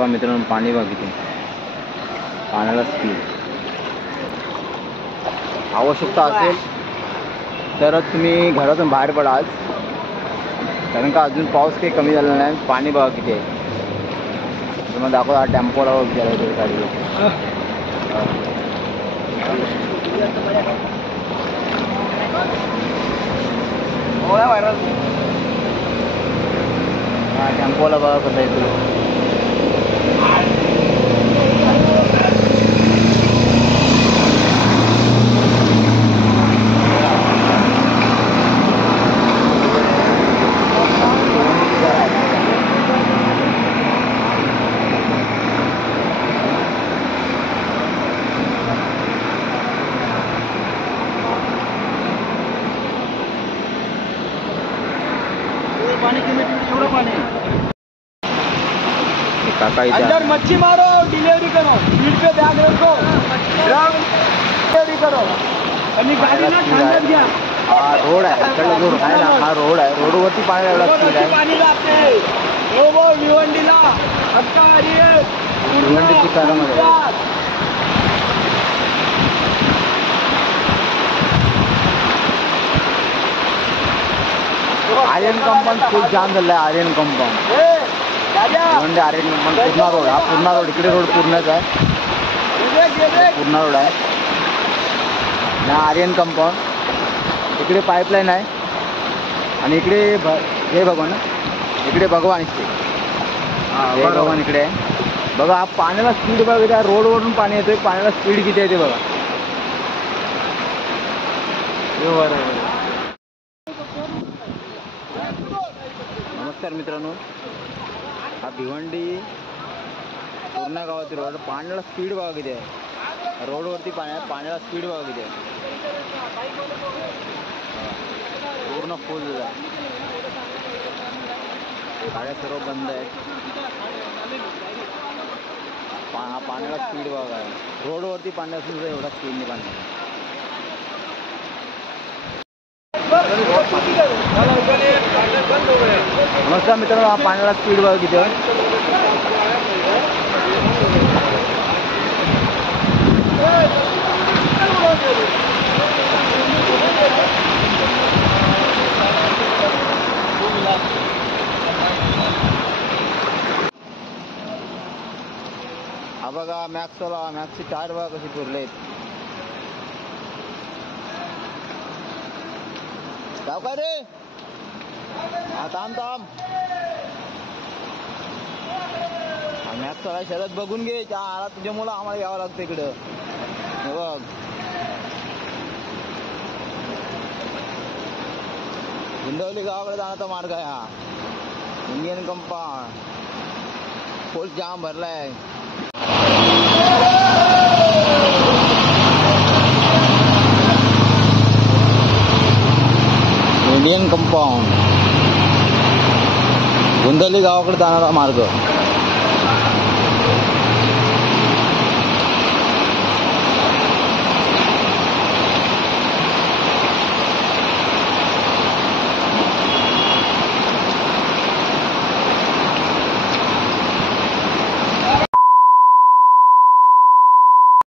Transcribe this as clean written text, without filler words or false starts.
बघा मित्रांनो, पाणी बघा किती, पाण्याला स्पीड. आवश्यकता असेल तरच तुम्ही घरातून बाहेर पडा आज, कारण का अजून पाऊस काही कमी झाला नाही. पाणी बघा किती आहे. तुम्हाला दाखव, हा टेम्पोला विचारायचं गाडी. हा टेम्पोला बघा कसं येतो. काका अंदर मच्छी मारो, डिलीवरी करो, स्पीड पे बैग रखो, डिलीवरी करो आणि गाडी ना थांबत घ्या. हा रोड आहे, इकडला जो आहे ना, हा रोड आहे. रोडवरती पाणी एवढा स्पीड आहे. पाणी लागते हो बो भिवंडीला. आता भिवंडीची कारामध्ये आर्यन कंपाऊंड खूप जाम झालं आहे. आर्यन कंपाऊंड म्हणजे आर्यन कंपाऊंड पूर्णा रोड, हा पूर्णा रोड. इकडे रोड पूर्णच आहे, पूर्णा रोड आहे ना. आर्यन कंपाऊंड इकडे पाईपलाईन आहे आणि इकडे हे भगवान, इकडे भगवान इथे भगवान इकडे आहे. बघा हा पाण्याला स्पीड बघा, त्या रोडवरून पाणी येतोय. पाण्याला स्पीड किती आहे ते बघा. नमस्कार मित्रांनो, हा भिवंडी पूर्णा गावातील रोड. पाण्याला स्पीड बघा किती आहे. रोडवरती पाण्याला स्पीड बघा किती आहे. पूर्ण फुल आहे. गाड्या सर्व बंद आहेत. पाण्याला स्पीड बघा आहे. रोडवरती पाणी असून सुद्धा एवढा स्पीडने पाणी. नमस्कार मित्रांनो, हा पाण्याला स्पीड बघा किती आहे. हा बघा मॅक्सवाला, मॅक्सची टायर बघा कशी पुरलेत. जाऊ का रे? हा थांब थांब. हा मॅक्सवाला शरद बघून घे. आला तुझ्या मुलं आम्हाला यावं लागतं इकडं. हे बघ, हिंडवली गावाकडे जाण्याचा मार्ग आहे हा. इंडियन कंपाऊंड फुल जाम भरलाय. इंडियन कंपाऊंड, गुंदवली गावाकडे जाणारा मार्ग.